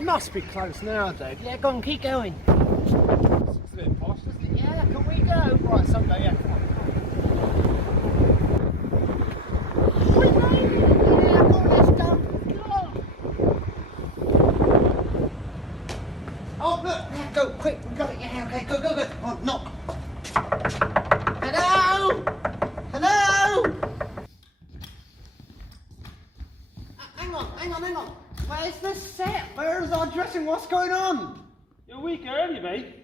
We must be close now, Dave. Yeah, go on, keep going. It's a bit posh, doesn't it? Yeah, can we go? Right, someday, yeah, come on. We made it! Yeah, come on, let's go. Come on. Oh, look, yeah, go, quick, we got it, yeah, okay, go, go, go. Oh, knock. Hello? Hello? Hang on, hang on, hang on. Where's the set? Where's our dressing? What's going on? You're a week early, mate.